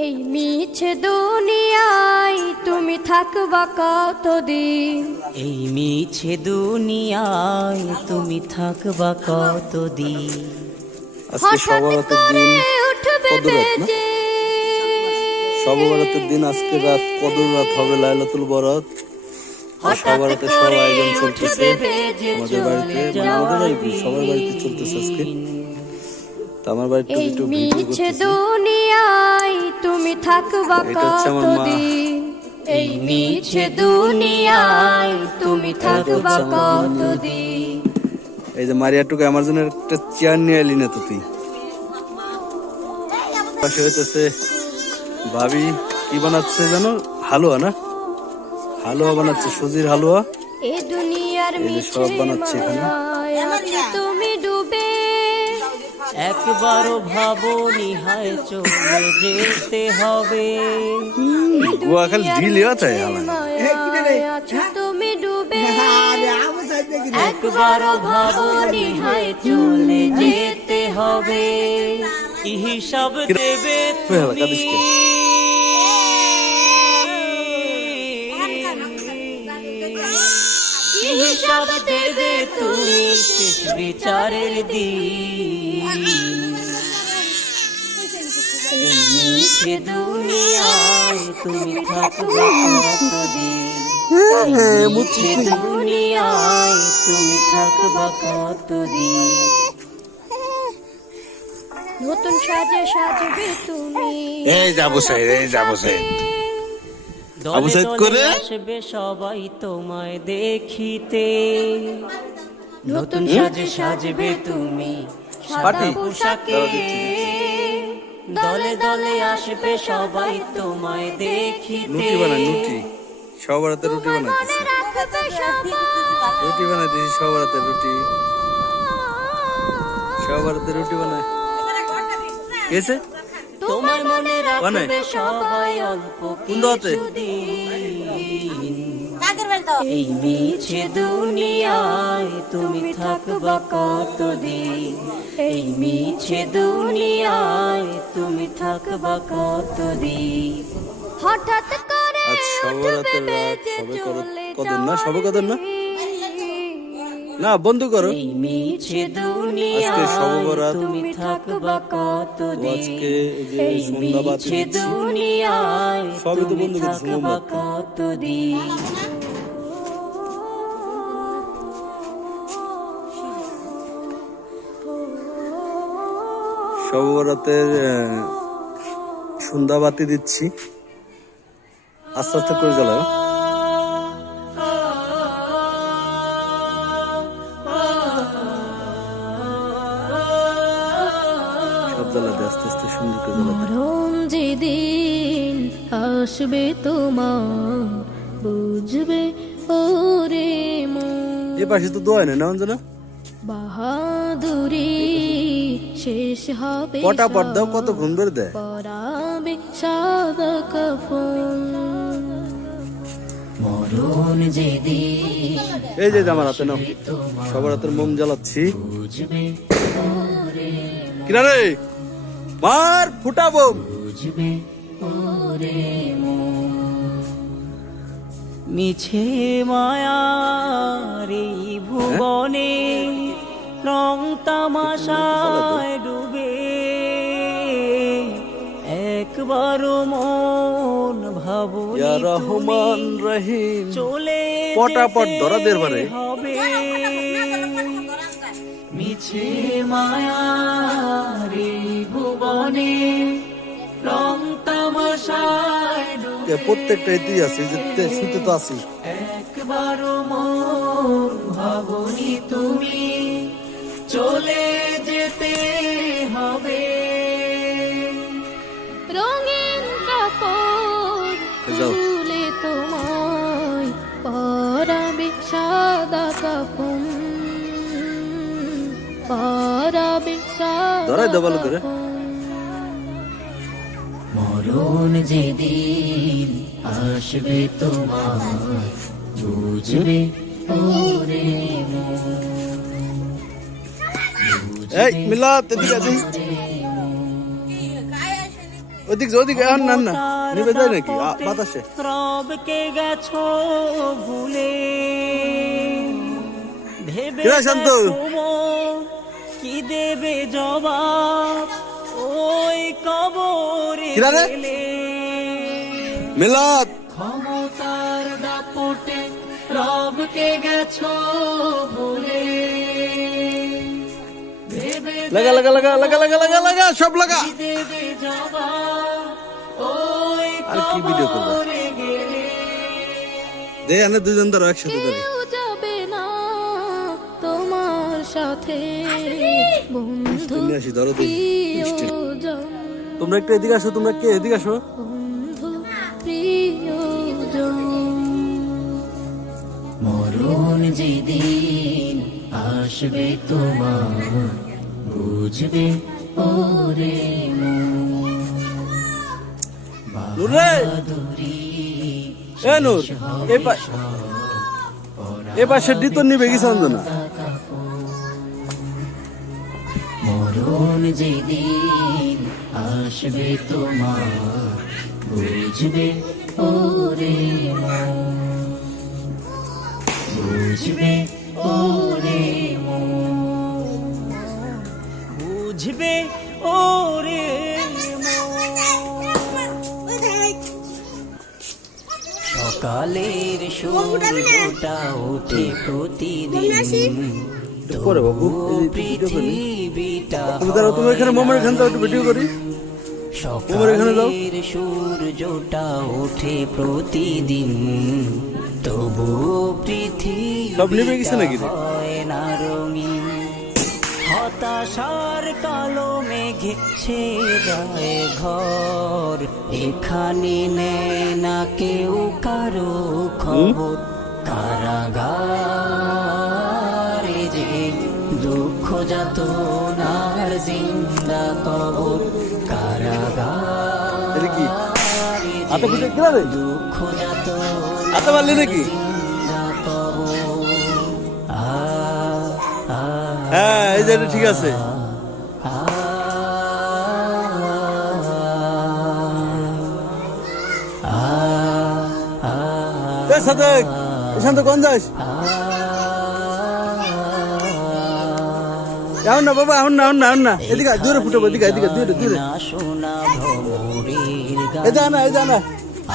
এই মিছে দুনিয়ায় তুমি থাকবা কতদিন, এই মিছে দুনিয়ায় তুমি থাকবা কতদিন। আজকে সবার দিন উঠবে কদর রাত না? বেজে সবার বরাতের দিন আজকে রাত কদর রাত হবে, লাইলাতুল বরাত। সবার রাতে সব আয়োজন চলতেছে আমাদের বাড়িতে, আমাদের বাড়িতে সবার বাড়িতে চলতেছে আজকে। তো আমার বাড়িতে এই একটু ভিডিও মিছে করতেছি। দুনিয়ায় তুমি থাকবা এটা হচ্ছে আমার মা। কতদিন, এই মিছে দুনিয়ায় তুমি থাকবা কতদিন। এই যে মারিয়াটুকু আমার জন্য একটা চেয়ার নিয়ে এলি না তো তুই। পাশে হইতেছে ভাবি কি বানাচ্ছে জানো, হালুয়া না, হালুয়া বানাচ্ছে, সুজির হালুয়া। এই দুনিয়ার এই যে মিছে সব বানাচ্ছে এখানে। মায়ায় আছো তুমি ডুবে, একবারও ভাবনি হায় চলে যেতে হবে। গোয়া খালি ঢিল হতে মায়ায় আছো তুমি ডুবে, একবারও ভাবনি হায় চলে যেতে হবে। কি হিসাব দেবে তুমি, কি হিসাব দেবে তুমি শেষ বিচারের দিন। এই মিছে দুনিয়ায় তুমি থাকবা কতদিন, এই মিছে দুনিয়ায় তুমি থাকবা কতদিন। নতুন সাজে সাজবে তুমি, এই যাবো সাইড, এই যাবো সাইড। আবু দলে সাইদ দলে করে আসবে সবাই তোমায় দেখিতে, নতুন সাজে সাজবে তুমি সাদা পোশাকে। দলে দলে আসবে সবাই তোমায় দেখিতে। রুটি বানাই, রুটি সবার রাতে রুটি বানাইতেছি, রাখবে সবাই। রুটি বানাইতেছি সবার রাতে, রুটি সবার রাতে রুটি বানায়। কেছে তোমার মনে বানায় রাখবে সবাই অল্প কুন্ডতে কিছুদিন। এই মিছে দুনিয়ায় তুমি থাকবা কতদিন, এই মিছে দুনিয়ায় তুমি থাকবা কতদিন। হঠাৎ করে আজ সবার রাতে রাত, সবে কদর না, সবে কদর না, না বন্ধ করো। এই মিছে আজকে দুনিয়ায় সবে বরাত, তুমি থাকবা কতদিন, আজকে এই যে এই সন্ধ্যা বাতি মিছে দিচ্ছি, দুনিয়ায় সবই তো তুমি বন্ধ করছি, থাকবা মোমবাতি। কতদিন। সবে বরাতের সন্ধ্যা বাতি দিচ্ছি, আস্তে আস্তে করে জ্বালাও। সব জ্বালাতে আস্তে আস্তে সুন্দর করে জ্বালাতে। মরণ যেদিন আসবে তোমার বুঝবে ওরে মন, এই পাশে তো দোয়া নেই না অঞ্জনা, বাহাদুরি শেষ হবে পটাপট দাও, কতক্ষণ ধরে দেয়। পরাবে সাদা কাফন। মরণ যেদিন এই যে আমার হাতে নাও, সবার হাতের মোম জ্বালাচ্ছি। বুঝবে কিনা রে মার ফুটাবো, বুঝবে ওরে মন। মিছে মায়ার এই ভুবনে রং তামাশায় ডুবে, একবারও মন ভাবনি ইয়া তুমি রহমান রহিম। চলে পটাপট ধরা দের বারে। হবে। মিছে মায়ার এই ভুবনে রং তামাশায় ডুবে, প্রত্যেকটা ইতি আছে, যে শুতে তো আছি। একবারও মন ভাবনি তুমি চলে যেতে হবে। রঙিন কাপড় যাও। খুলে তোমায় পরাবে সাদা কাফন, পরাবে সাদা ধরাই দাও ভালো করে। কাফন। মরণ যেদিন আসবে তোমার বুঝবে ওরে মন। এই মিলাত এদিকে আদি, ওদিকে ওদিকে এখন না না নিবে যায় নাকি বাতাসে রবকে গেছো ভুলে ভেবে কিরা শান্ত? দেখো কি দেবে জবাব ওই কবরে কিরা রে? গেলে। মিলাদ ক্ষমতার দাপটে রবকে গেছো ভুলে ভেবে লাগা লাগা লাগা লাগা লাগা লাগা লাগা সব লাগা। দেবে জবাব ওই আর কি ভিডিও করবে? কবরে গেলে। দে আনে দুজন ধরো একসাথে ধরে। কেউ যাবে না তোমার সাথে বন্ধু নিয়ে আসি ধরো দুই মিষ্টি। প্রিয়জন তোমরা একটু এদিকে আসো, তোমরা কে এদিকে আসো। বন্ধু প্রিয়জন মরণ যেদিন আসবে তোমার বুঝবে ওরে নূর রে, এ নূর, এ পাশে দিতন নিবে কি সন্দেহ না। মরণ যেদিন আসবে তোমার বুঝবে ওরে বুঝবে ওরে বুঝবে ওরে সকালের সূর্যটা ওঠে প্রতিদিন করে বাবু এই ভিডিও করি। পৃথিবীটা তুমি দাঁড়াও, তুমি এখানে মোমের এখানে দাও, একটু ভিডিও করি। মোমের এখানে দাও। সকালের সূর্যটা ওঠে প্রতিদিন তবু সব নিভে গেছে নাকি পৃথিবীটা রে? হয় না রঙিন হতাশার কালো মেঘে ছেয়ে যায় ঘর এখানে নেয় না কেউ কারো খবর কারাগারে যে দুঃখ যাতনার জিন্দা কবর এটা কি? কারাগারে হাতে যে পিঠে কিরা রে? দুঃখ যাতনার হাতে মারলি নাকি? জিন্দা কবর হ্যাঁ এই যে এটা ঠিক আছে। এ সাদেক, এখান তো কোন যাস? এখন না বাবা, এখন না এখন না এখন না, এদিকে আয়, দূরে ফুটাবো, এদিকে এদিকে দূরে দূরে। না শোনা ভ্রমরের গান এই যা না এই যা না।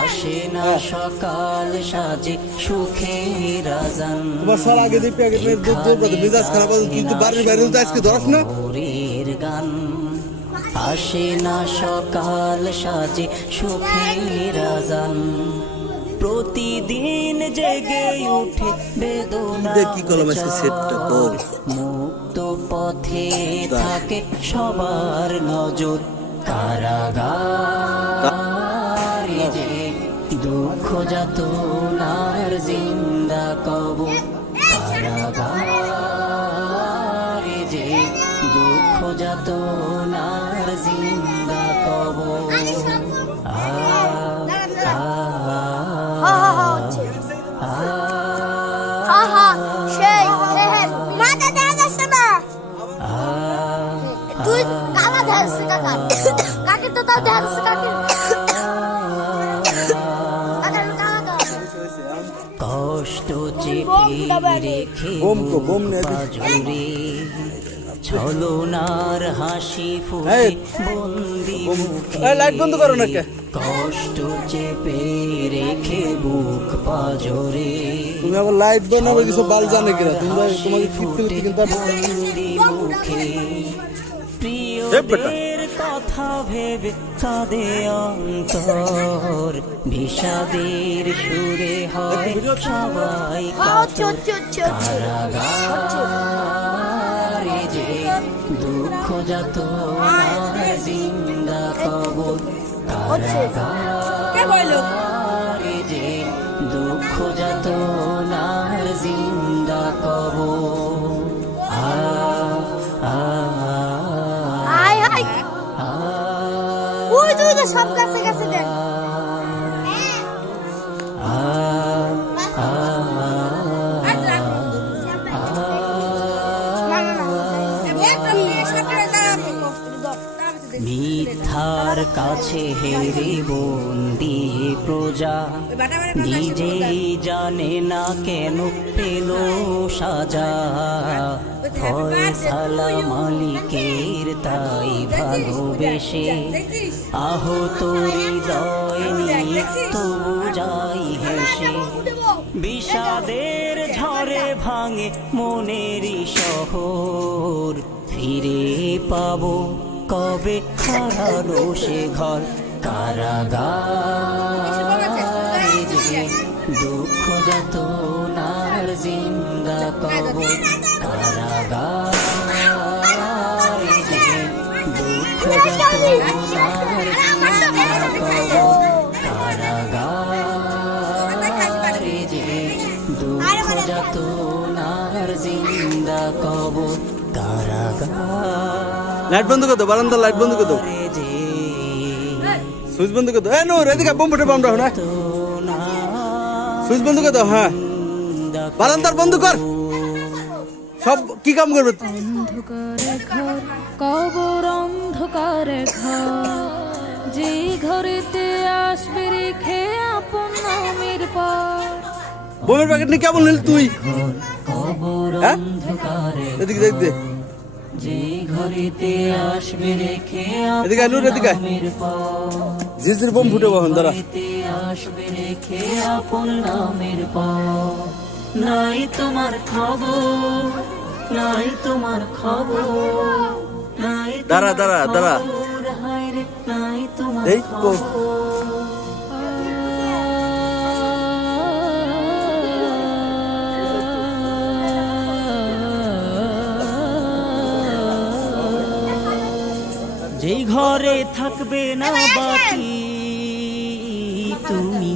আসে না সকাল সাজে সুখের আজান তোমার সর আগে দিবি, আগে দিবি, দূর দূর করতে মেজাজ খারাপ আছে, তুই তো বাড়ির বাইরে উঠতে আজকে ধরস না। ভোরের গান আসে না সকাল সাজে সুখের আজান প্রতিদিন জেগে উঠে বেদনা দেখ কি কলম আছে, সেটটা কর। মুক্ত পথে থাকে সবার নজর কারাগারে যে দুঃখ যাতনার জিন্দা কবর কারাগারে যে দুঃখ যাতনার জিন্দা কবর সেই মাথা দেখা যাচ্ছে না তুই কালা ধারছে কাকা কাকে তো তাও ধারছে কাকে কষ্ট চেপে রেখে বোম তো, বোম নিয়ে আয়। জুড়ে ছলনার হাসি এই, ফুটে বন্দি মুখে এই লাইট বন্ধ করো না কে? কষ্ট চেপে রেখে বুক পাজরে তুমি আবার লাইট বানাবে কিছু বাল জানে কিনা, তুমি তোমাকে ফিরতে কিন্তু বন্দি মুখে এ বেটা। প্রিয়দের কথা ভেবে কাঁদে অন্তর বিষাদের সুরে হয় সবাই কাতর কারাগারে যে দুঃখ যাতনার জিন্দা কবর কারাগারে যে দুঃখ যাতনার জিন্দা কবর আয় আয় ওই দুই তো সব কাছে কাছে দেখ মিথ্যার কাছে হেরে বন্দি প্রজা নিজেই জানে না কেন পেল সাজা ফয়সালা মালিকের তাই ভালোবেসে আহত হৃদয় নিয়ে তবু যাই হেসে বিষাদের ঝড়ে ভাঙে মনেরই শহর ফিরে পাবো কবে হারালো সে ঘর কারাগার যে দুঃখ যত নার জিন্দা কবর কারাগার যে দুঃখ যত নার জিন্দা কবর কারাগার যে দুঃখ যত নার জিন্দা কবর কারাগার লাইট বন্ধ করে দাও, বারান্দার লাইট বন্ধ করে দাও, সুইচ বন্ধ করে দাও। এই নূর এদিকে বোম ফুটে বাম রাখো না, সুইচ বন্ধ করে দাও। হ্যাঁ বারান্দার বন্ধ কর, সব কি কাম করবে? অন্ধকারে ঘর কবর অন্ধকারে ঘর যে ঘরেতে আসবে রেখে আপন নামের পর বোমের প্যাকেট নিয়ে কেমন নিল তুই? হ্যাঁ এদিকে দেখ দে, যে ঘরেতে আসবে রেখে এদিকে নূর এদিকে জিজির বোম ফুটে বহন দাঁড়া। আসবে রেখে আপন নামের পর নাই তোমার খবর নাই তোমার খবর নাই দাঁড়া দাঁড়া দাঁড়া, হায় রে নাই তোমার এই তো যেই ঘরে থাকবে না বাতি তুমি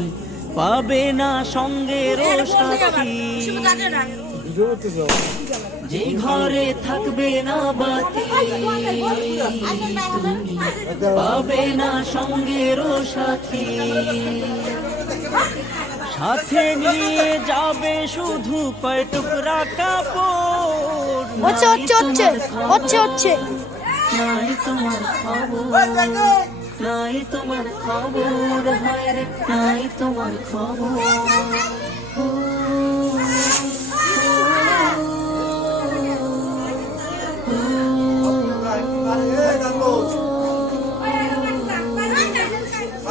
পাবে না সঙ্গের সাথী যেই ঘরে থাকবে না বাতি তুমি পাবে না সঙ্গের সাথী সাথে নিয়ে যাবে শুধু কয় টুকরা কাপড় নাই তোমার খবর নাই তোমার খবর হায় রে নাই তোমার খবর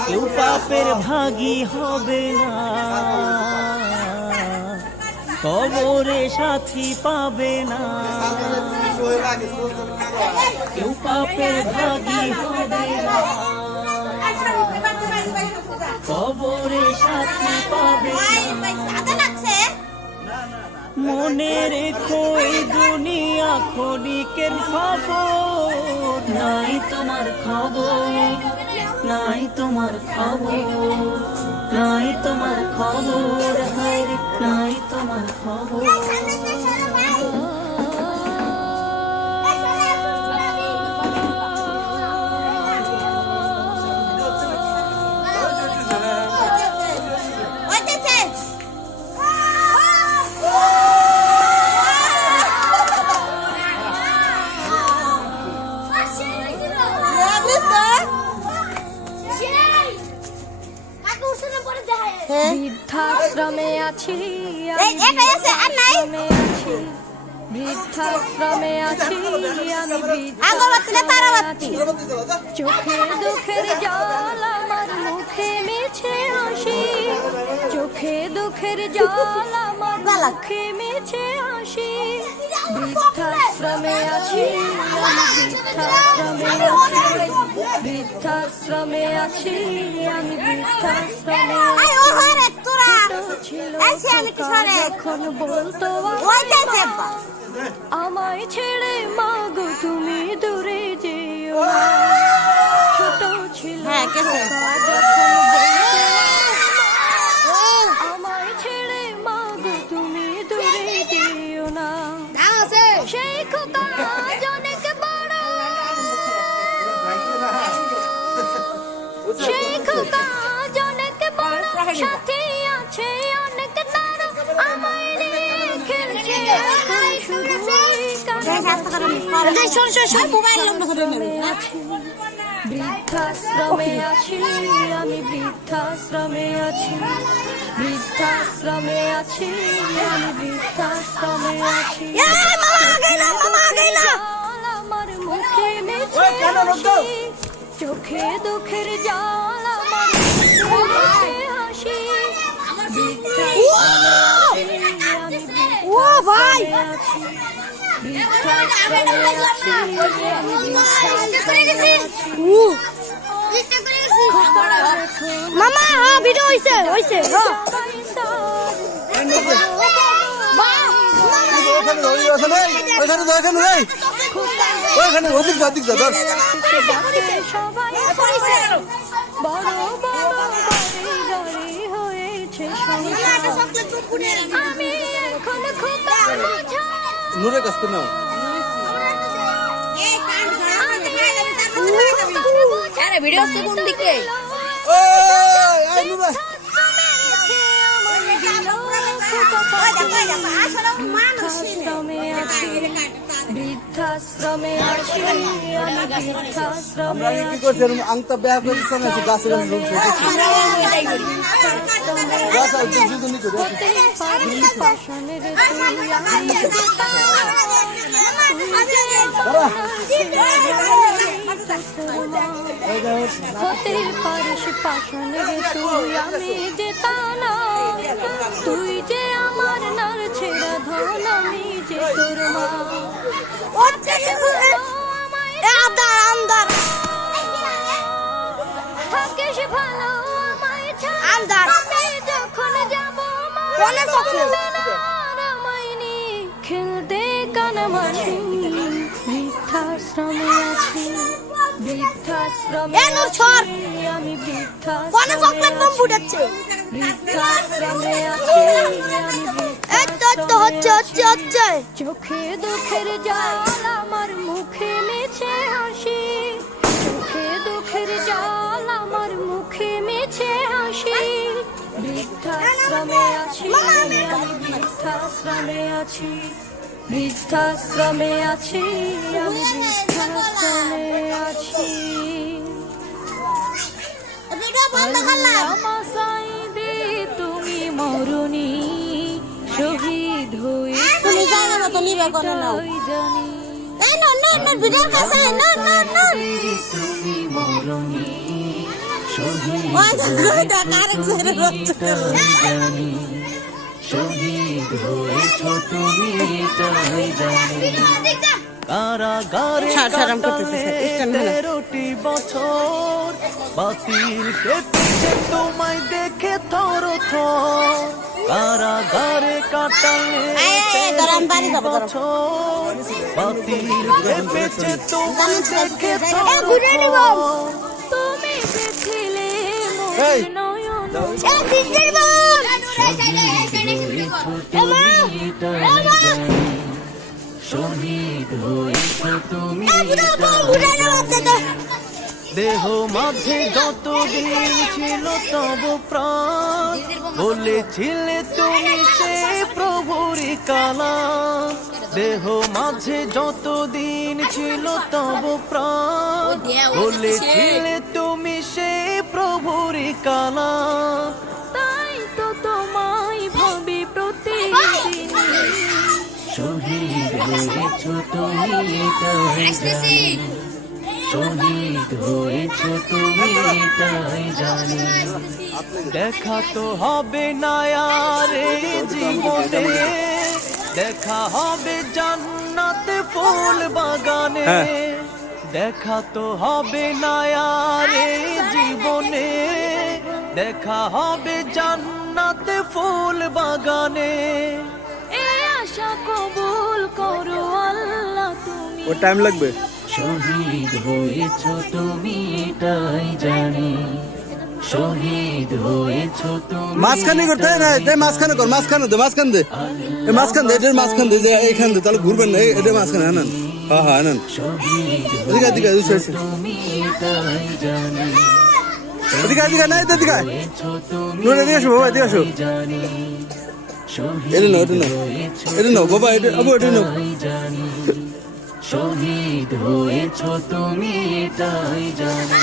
কেউ পাপের ভাগী হবে না কবরে সাথী পাবে না কেউ পাপের ভাগী হবে না কবরে সাথী পাবে না মনে রেখো এই দুনিয়া ক্ষণিকের খবর নাই তোমার খবর নাই তোমার খবর নাই তোমার খবর হায় রে নাই তোমার খবর বৃদ্ধাশ্রমে আছি বৃদ্ধাশ্রমে আছি আমি চোখে দুঃখের জল আমার মুখে মিছে হাসি চোখে দুঃখের জল আমার মুখে মিছে হাসি বৃদ্ধাশ্রমে আছি বৃদ্ধাশ্রমে আছি আমি বৃদ্ধাশ্রমে ছিল যখন বলতো আমায় ছেড়ে মাগো তুমি দূরে যেও না ছোট ছিল যখন আমায় ছেড়ে মাগো তুমি দূরে যেও না সেই খোকা অনেক বড় সেই খোকা অনেক বড় সাথে আছে অনেক নারো আমায় নিয়ে খেলছে এখন শুধু বৃদ্ধাশ্রমে আছি আমি বৃদ্ধাশ্রমে আছি বৃদ্ধাশ্রমে আছি আমি বৃদ্ধাশ্রমে আছি আমার মুখে মেছে হাসি চোখে দুঃখের জল আমার মুখে হাসি মামা হ্যাঁ ভিডিও হইছে হইছে ওইখানে ওদিক যা দিক যা ধর বড় বড় বাড়ি হয়েছে আমি এখন খোকা বোঝা নূরের কাছ থেকে নাও ভিডিও কোন দিকে বৃদ্ধাশ্রমে আছি আমি বৃদ্ধাশ্রমে কি করছে আংটা ব্যাগ করে দিছে না গাছের রুম হতে পারিস পাশানের তুই আমি যে তানা তুই যে আমার নার ছেড়া ধন আমি যে তোর মা থাকিস ভালো আমায় ছাড় আমি যখন যাবো রামায়ণী খেলতে কানামাছি বৃদ্ধাশ্রমে আছি বৃদ্ধাশ্রমে আমি বৃদ্ধাশ্রমে আছি চোখে দুঃখের জল আমার মুখে মেছে হাসি চোখে দুঃখের জল আমার মুখে মেছে হাসি বৃদ্ধাশ্রমে আছি আমি বৃদ্ধাশ্রমে আছি বৃদ্ধাশ্রমে আছি আমি বৃদ্ধাশ্রমে আছি আমার সাইদে তুমি মরুনি শহীদ হয়ে জানি তুমি মরুনি শহীদ হয়েছ তুমি তাই জানি কারাগারে কাটালে 13টি বছর বাতিল কেটেছে তোমায় দেখে থর থর কারাগারে কাটালে 13টি বছর বাতিল কেটেছে তোমায় দেখে থর থর তুমি দেখলে মোর নয়ন শহীদ হয়েছ তুমি দেহ মাঝে যতদিন ছিল তব প্রাণ বলেছিলে তুমি সে প্রভুরি কালাম দেহ মাঝে যতদিন ছিল তব প্রাণ বলেছিলে তুমি সে প্রভুরি কালাম তাই তো তোমায় ভাবি প্রতিদিন শহীদ হয়েছ তুমি তাই জানি শহীদ হয়েছ তুমি তাই জানি দেখা তো হবে না আর এই জীবনে দেখা হবে জান্নাতে ফুল বাগানে দেখা তো হবে না আর এই জীবনে দেখা হবে জান্নাতে ফুল বাগানে এই আশা কবুল করো আল্লাহ তুমি ও টাইম লাগবে শহীদ হয়েছ তুমি তাই জানি শহীদ হয়েছ তুমি মাঝখানে করতে না তাই মাঝখানে কর মাঝখানে দে মাঝখান দে এই মাঝখান দে এটার মাঝখান দে যে এইখান দে তাহলে ঘুরবেন না এটা মাঝখানে আনেন হ্যাঁ হ্যাঁ আনেন এদিকে এদিকে তুমি তাই জানি এদিকে এদিকে না এদিকে নুন এদিকে আসো বাবা এদিকে আসো জানি এটা নাও এটা নাও এটা নাও বাবা এটা আবু এটা নাও শহীদ হয়েছ তুমি এটাই জানো।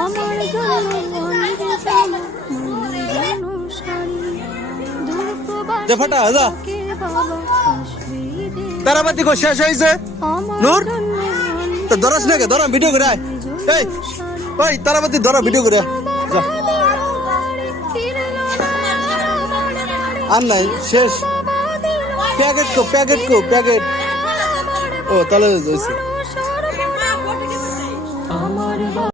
আমার জন্য বন্ধু জামা, মনের জন্য শাড়ি, দূর প্রবাসে যে ফাটা যা থাকে বাবা, আসবি রে। তারাবাতি কো শেষ হয়েছে আমার নূর জন্য বন্ধু তো ধরাস না কে ধরা ভিডিও করে আয়। এই ওই তারাবাতি ধরা ভিডিও করে আয়। যা ফিরলো না আমার বাড়ি, আর নাই শেষ বাবা দিল প্যাকেট কো প্যাকেট ও তাহলে হয়েছে